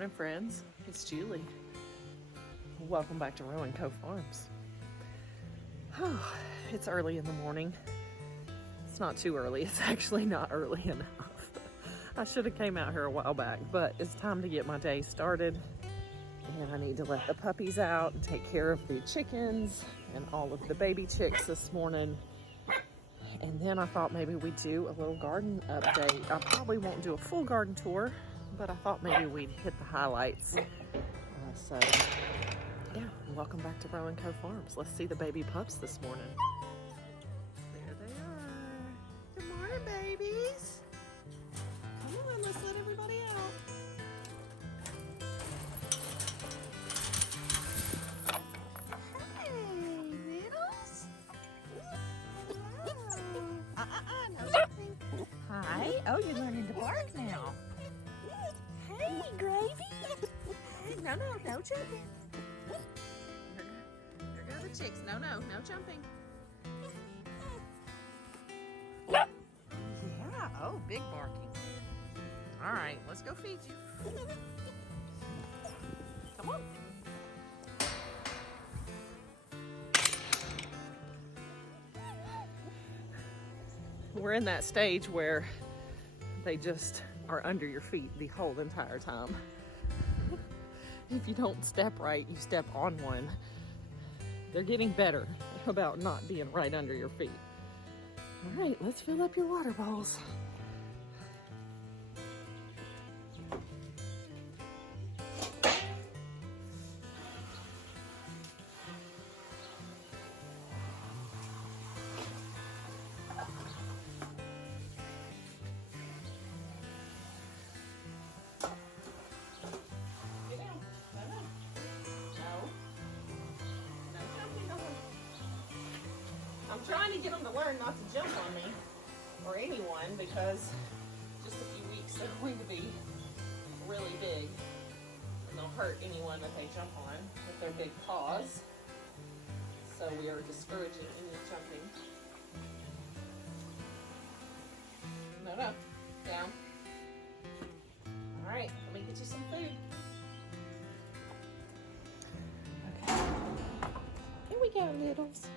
morning, friends. It's Julie. Welcome back to Rowan Cove Farms. Oh, it's early in the morning. It's not too early. It's actually not early enough. I should have came out here a while back, but it's time to get my day started. And I need to let the puppies out and take care of the chickens and all of the baby chicks this morning. And then I thought maybe we'd do a little garden update. I probably won't do a full garden tour, but I thought maybe we'd hit the highlights. So yeah, welcome back to Rowan Cove Farms. Let's see the baby pups this morning. There they are. Good morning, babies. Come on, let's let everybody out. Hey, littles. No jumping. Hi. Oh, you're learning to bark now. Hey, Gravy. No jumping. There go the chicks. No jumping. Yeah. Oh, big barking. All right, let's go feed you. Come on. We're in that stage where they just are under your feet the whole entire time. If you don't step right, you step on one. They're getting better about not being right under your feet. All right, let's fill up your water bowls. I'm trying to get them to learn not to jump on me or anyone, because just a few weeks they're going to be really big and they'll hurt anyone that they jump on with their big paws. So we are discouraging any jumping. No, down. All right, let me get you some food. Okay. Here we go, littles.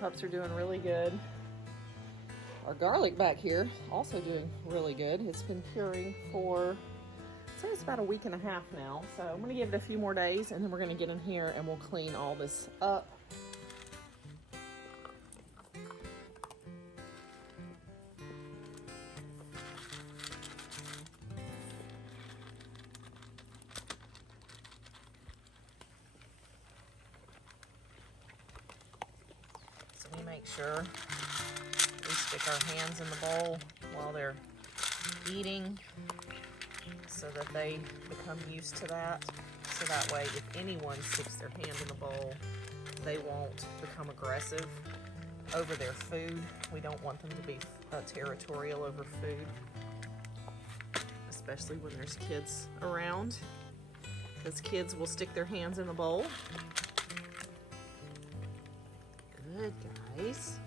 Pups are doing really good. Our garlic back here also doing really good. It's been curing for, I'd say it's about a week and a half now. So I'm gonna give it a few more days and then we're gonna get in here and we'll clean all this up. We make sure we stick our hands in the bowl while they're eating so that they become used to that. So that way, if anyone sticks their hand in the bowl, they won't become aggressive over their food. We don't want them to be territorial over food, especially when there's kids around, because kids will stick their hands in the bowl. Good, guys.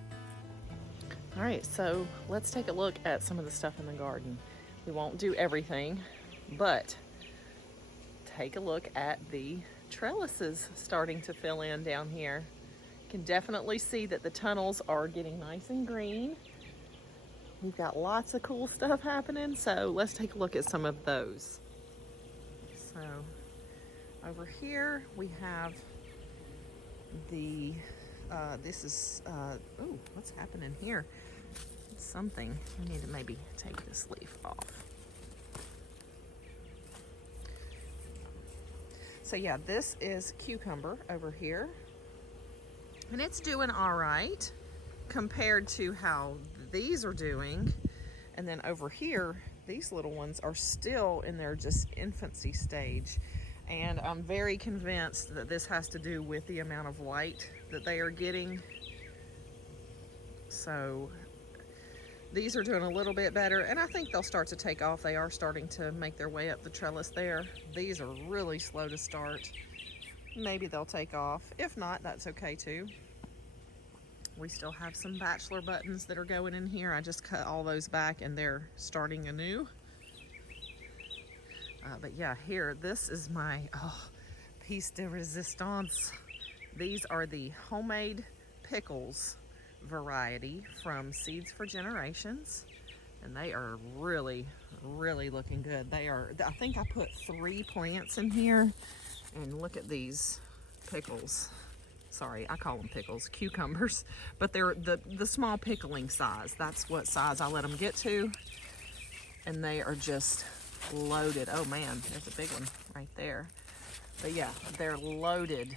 All right, so let's take a look at some of the stuff in the garden. We won't do everything, but take a look at the trellises starting to fill in down here. You can definitely see that the tunnels are getting nice and green. We've got lots of cool stuff happening, so let's take a look at some of those. So over here we have the this is, oh, what's happening here? Something. We need to maybe take this leaf off. So yeah, this is cucumber over here. And it's doing all right compared to how these are doing. And then over here, these little ones are still in their just infancy stage. And I'm very convinced that this has to do with the amount of light that they are getting. So these are doing a little bit better, and I think they'll start to take off. They are starting to make their way up the trellis there. These are really slow to start. maybe they'll take off. If not, that's okay too. We still have some bachelor buttons that are going in here. I just cut all those back and they're starting anew. But yeah, here, this is my piece de resistance. These are the homemade pickles variety from Seeds for Generations. And they are really, really looking good. They are, I think I put 3 plants in here. And look at these pickles. Sorry, I call them pickles, cucumbers. But they're the small pickling size. That's what size I let them get to. And they are just loaded. Oh man, there's a big one right there. But yeah, they're loaded.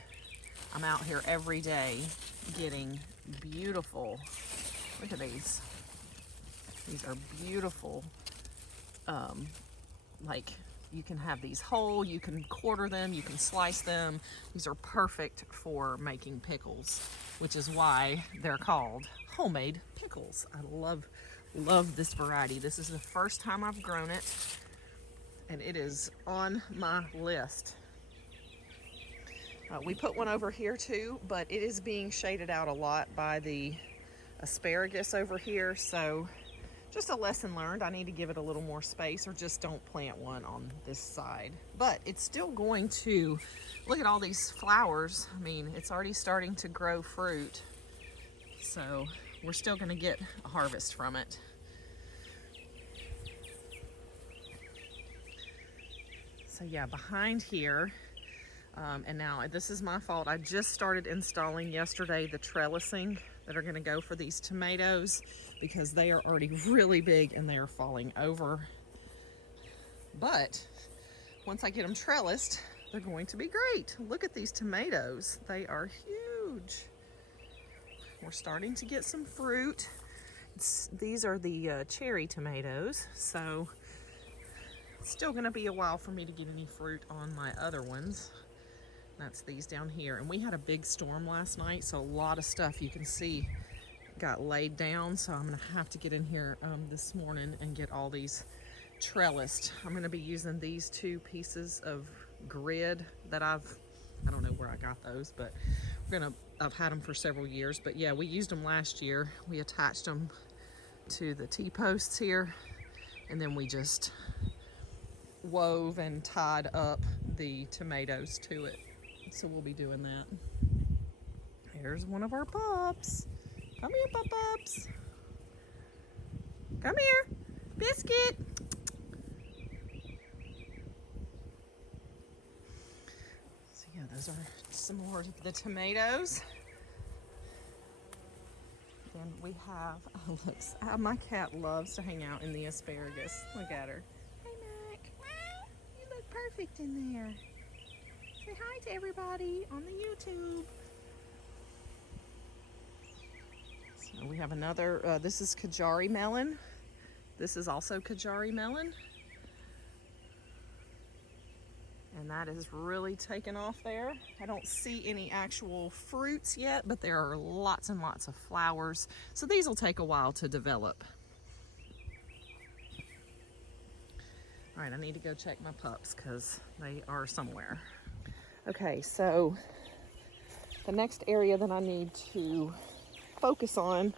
I'm out here every day getting beautiful, look at these. These are beautiful. Like, you can have these whole, you can quarter them, you can slice them. These are perfect for making pickles, which is why they're called homemade pickles. I love this variety. This is the first time I've grown it, and it is on my list. We put one over here too, but it is being shaded out a lot by the asparagus over here, so just a lesson learned. I need to give it a little more space, or just don't plant one on this side. But it's still going to, look at all these flowers. I mean, it's already starting to grow fruit, so we're still going to get a harvest from it. So yeah, behind here, and now this is my fault. I just started installing yesterday the trellising that are going to go for these tomatoes, because they are already really big and they are falling over. But once I get them trellised, they're going to be great. Look at these tomatoes. They are huge. We're starting to get some fruit. These are the cherry tomatoes, so it's still going to be a while for me to get any fruit on my other ones. That's these down here. And we had a big storm last night, so a lot of stuff you can see got laid down. So I'm gonna have to get in here this morning and get all these trellised. I'm gonna be using these 2 pieces of grid that I don't know where I got those, but I've had them for several years. But yeah, we used them last year. We attached them to the T-posts here, and then we just wove and tied up the tomatoes to it. So we'll be doing that. Here's one of our pups. Come here, pup-pups. Come here, Biscuit. So yeah, those are some more of the tomatoes. Then we have, oh look, my cat loves to hang out in the asparagus. Look at her. Hey Mac, you look perfect in there. Say hi to everybody on the YouTube. So we have another, this is Kajari melon. This is also Kajari melon. And that is really taken off there. I don't see any actual fruits yet, but there are lots and lots of flowers. So these will take a while to develop. All right, I need to go check my pups because they are somewhere. Okay, so the next area that I need to focus on,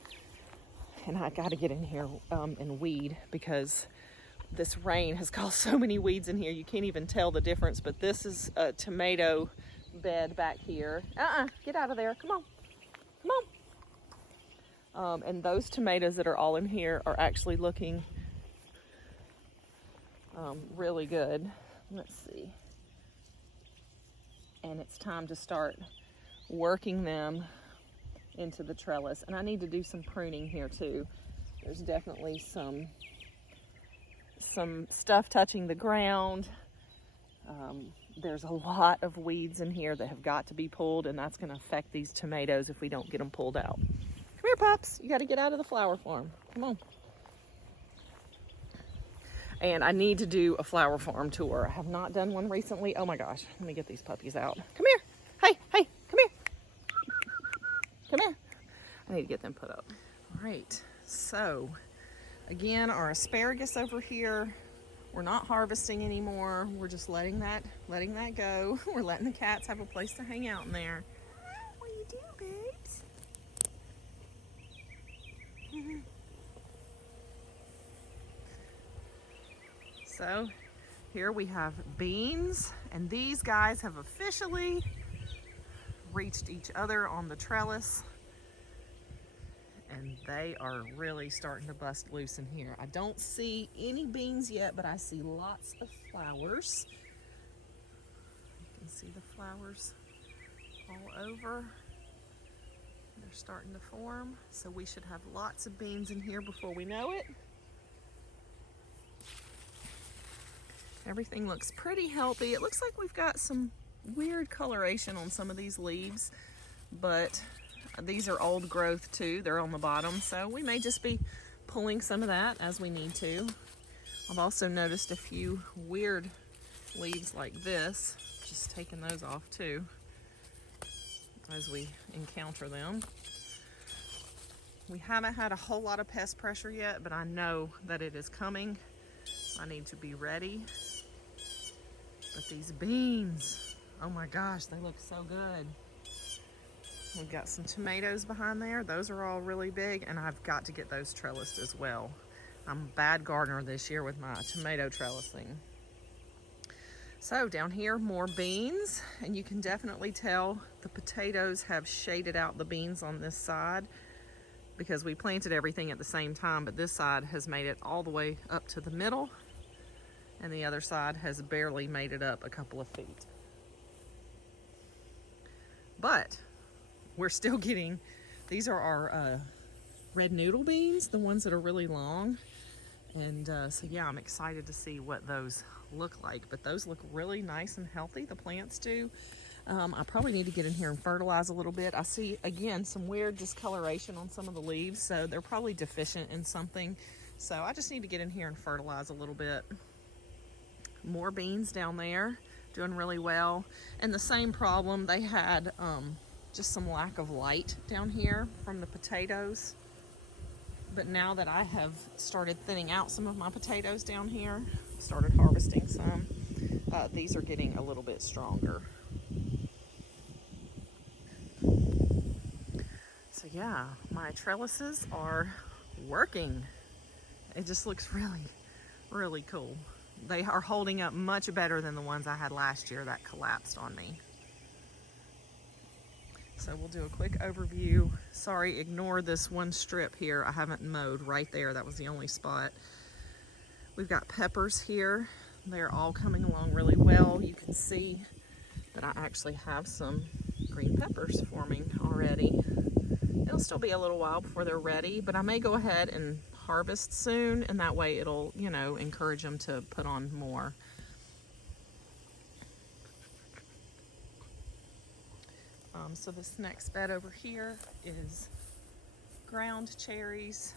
and I got to get in here and weed, because this rain has caused so many weeds in here you can't even tell the difference. But this is a tomato bed back here. Get out of there. Come on, come on. And those tomatoes that are all in here are actually looking really good. Let's see. And it's time to start working them into the trellis. And I need to do some pruning here too. There's definitely some stuff touching the ground. There's a lot of weeds in here that have got to be pulled, and that's going to affect these tomatoes if we don't get them pulled out. Come here, pups. You got to get out of the flower farm. Come on. And I need to do a flower farm tour. I have not done one recently. Oh my gosh. Let me get these puppies out. Come here. Hey, come here. Come here. I need to get them put up. All right. So, again, our asparagus over here, We're not harvesting anymore. We're just letting that go. We're letting the cats have a place to hang out in there. What are you doing, babes? So here we have beans, and these guys have officially reached each other on the trellis, and they are really starting to bust loose in here. I don't see any beans yet, but I see lots of flowers. You can see the flowers all over. They're starting to form, so we should have lots of beans in here before we know it. Everything looks pretty healthy. It looks like we've got some weird coloration on some of these leaves, but these are old growth too. They're on the bottom, so we may just be pulling some of that as we need to. I've also noticed a few weird leaves like this, just taking those off too as we encounter them. We haven't had a whole lot of pest pressure yet, but I know that it is coming. I need to be ready. But these beans, oh my gosh, they look so good. We've got some tomatoes behind there. Those are all really big, and I've got to get those trellised as well. I'm a bad gardener this year with my tomato trellising. So down here, more beans, and you can definitely tell the potatoes have shaded out the beans on this side because we planted everything at the same time, but this side has made it all the way up to the middle, and the other side has barely made it up a couple of feet. But we're still getting, these are our red noodle beans, the ones that are really long. And so yeah, I'm excited to see what those look like, but those look really nice and healthy, the plants do. I probably need to get in here and fertilize a little bit. I see, again, some weird discoloration on some of the leaves, so they're probably deficient in something. So I just need to get in here and fertilize a little bit. More beans down there, doing really well. And the same problem, they had just some lack of light down here from the potatoes. But now that I have started thinning out some of my potatoes down here, started harvesting some, these are getting a little bit stronger. So yeah, my trellises are working. It just looks really, really cool. They are holding up much better than the ones I had last year that collapsed on me. So we'll do a quick overview. Sorry, ignore this one strip here. I haven't mowed right there. That was the only spot. We've got peppers here. They're all coming along really well. You can see that I actually have some green peppers forming already. It'll still be a little while before they're ready, but I may go ahead and harvest soon, and that way it'll, you know, encourage them to put on more. So this next bed over here is ground cherries,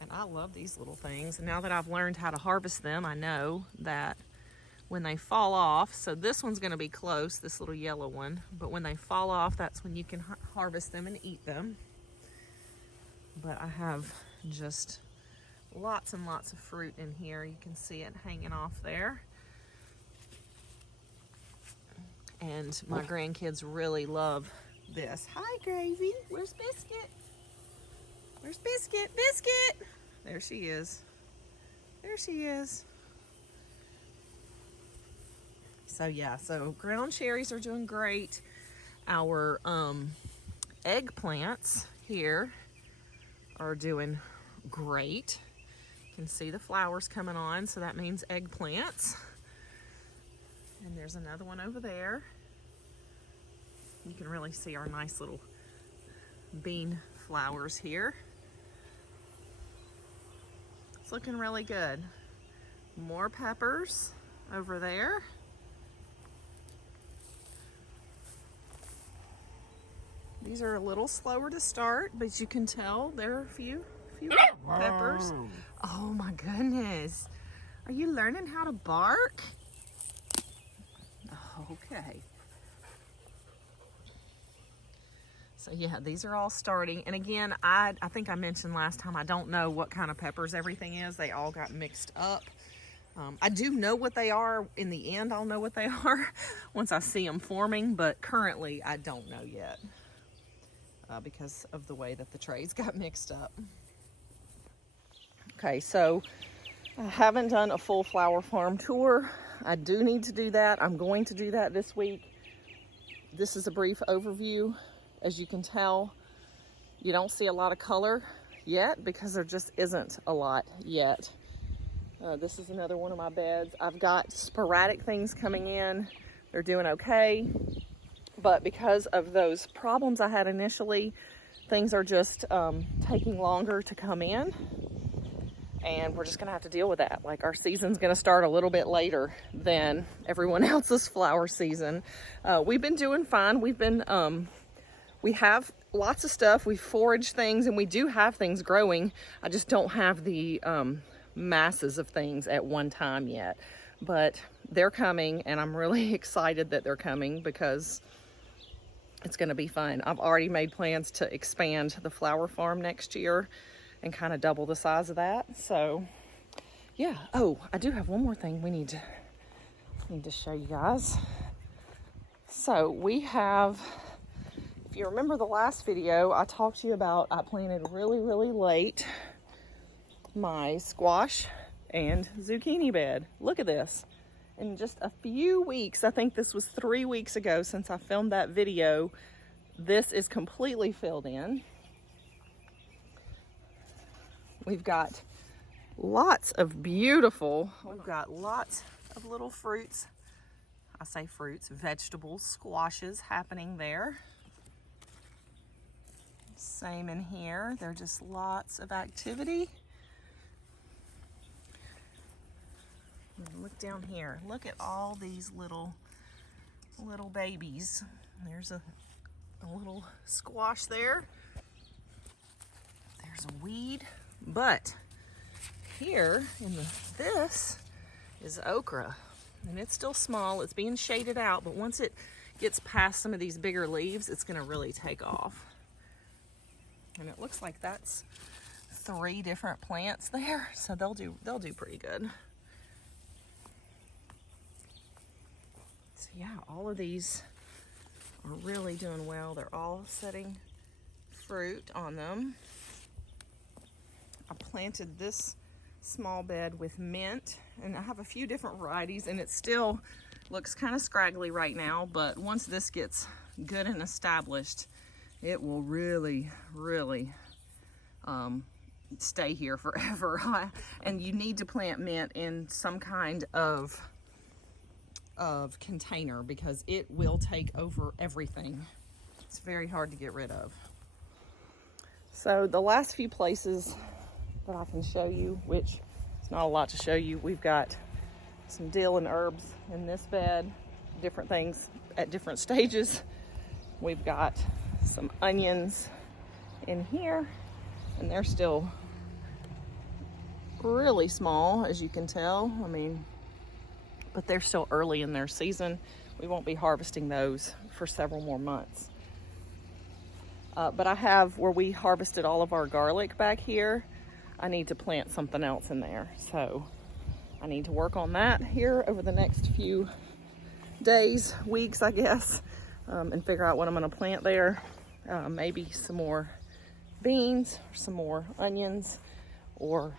and I love these little things. And now that I've learned how to harvest them, I know that when they fall off, so this one's going to be close, this little yellow one, but when they fall off, that's when you can harvest them and eat them. But I have just lots and lots of fruit in here. You can see it hanging off there. And my grandkids really love this. Hi, Gravy. Where's Biscuit? Where's Biscuit? Biscuit! There she is. There she is. So yeah, so ground cherries are doing great. Our eggplants here are doing great. You can see the flowers coming on, so that means eggplants. And there's another one over there. You can really see our nice little bean flowers here. It's looking really good. More peppers over there. These are a little slower to start, but you can tell there are a few peppers. Oh my goodness. Are you learning how to bark? Okay. So yeah, these are all starting. And again, I think I mentioned last time, I don't know what kind of peppers everything is. They all got mixed up. I do know what they are. In the end, I'll know what they are once I see them forming, but currently I don't know yet because of the way that the trays got mixed up. Okay, so I haven't done a full flower farm tour. I do need to do that. I'm going to do that this week. This is a brief overview. As you can tell, you don't see a lot of color yet because there just isn't a lot yet. This is another one of my beds. I've got sporadic things coming in. They're doing okay. But because of those problems I had initially, things are just taking longer to come in. And we're just gonna have to deal with that. Like, our season's gonna start a little bit later than everyone else's flower season. We've been doing fine. We have lots of stuff. We forage things and we do have things growing. I just don't have the masses of things at one time yet, but they're coming and I'm really excited that they're coming because it's going to be fun. I've already made plans to expand the flower farm next year and kind of double the size of that. So yeah. Oh, I do have one more thing we need to show you guys. So we have, if you remember the last video, I talked to you about I planted really late my squash and zucchini bed. Look at this. In just a few weeks, I think this was 3 weeks ago since I filmed that video, this is completely filled in. We've got lots of beautiful, we've got lots of little fruits. I say fruits, vegetables, squashes happening there. Same in here. There's just lots of activity. Look down here. Look at all these little babies. There's a little squash there. There's a weed. But here in this is okra. And it's still small. It's being shaded out, but once it gets past some of these bigger leaves, it's going to really take off. And it looks like that's 3 different plants there, so they'll do pretty good. So yeah, all of these are really doing well. They're all setting fruit on them. I planted this small bed with mint, and I have a few different varieties, and it still looks kind of scraggly right now, but once this gets good and established, it will really stay here forever. And you need to plant mint in some kind of container because it will take over everything. It's very hard to get rid of. So the last few places that I can show you, which it's not a lot to show you, we've got some dill and herbs in this bed, different things at different stages. We've got some onions in here, and they're still really small, as you can tell. I mean, but they're still early in their season. We won't be harvesting those for several more months. But I have, where we harvested all of our garlic back here, I need to plant something else in there. So I need to work on that here over the next few days, weeks, I guess, and figure out what I'm gonna plant there. Maybe some more beans, or some more onions, or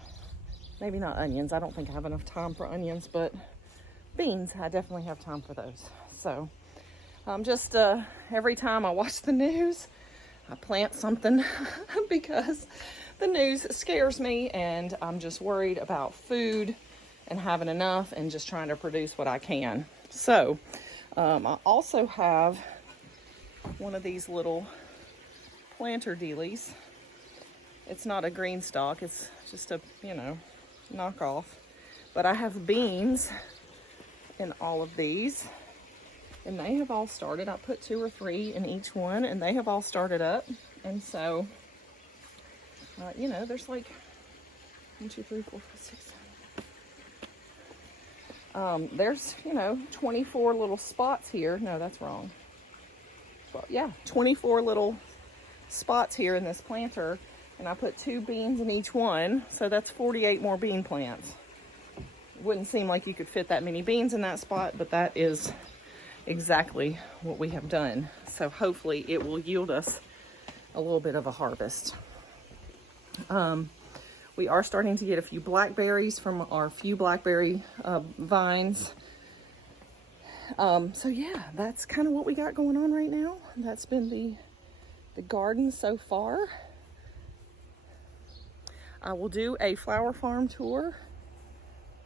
maybe not onions. I don't think I have enough time for onions, but beans, I definitely have time for those. So just every time I watch the news, I plant something because the news scares me, and I'm just worried about food and having enough and just trying to produce what I can. So I also have one of these little planter dealies. It's not a green stalk, it's just a, knockoff. But I have beans in all of these, and they have all started. I put 2 or 3 in each one, and they have all started up. And so, there's like 1, 2, 3, 4, 5, 6. There's 24 little spots here. No, that's wrong. Well, yeah, 24 little spots here in this planter, and I put 2 beans in each one, so that's 48 more bean plants. wouldn't seem like you could fit that many beans in that spot, but that is exactly what we have done. So hopefully it will yield us a little bit of a harvest. We are starting to get a few blackberries from our few blackberry vines. So yeah, that's kind of what we got going on right now. That's been the garden so far. I will do a flower farm tour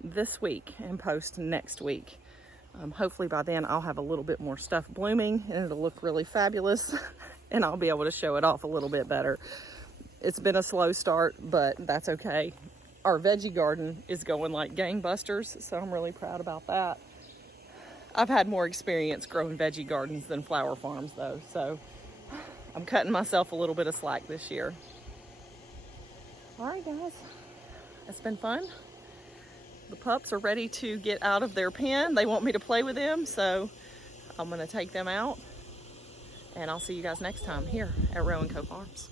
this week and post next week. Hopefully by then I'll have a little bit more stuff blooming and it'll look really fabulous and I'll be able to show it off a little bit better. It's been a slow start, but that's okay. Our veggie garden is going like gangbusters, so I'm really proud about that. I've had more experience growing veggie gardens than flower farms though, so I'm cutting myself a little bit of slack this year. All right, guys, it's been fun. The pups are ready to get out of their pen. They want me to play with them, so I'm gonna take them out, and I'll see you guys next time here at Row & Co Farms.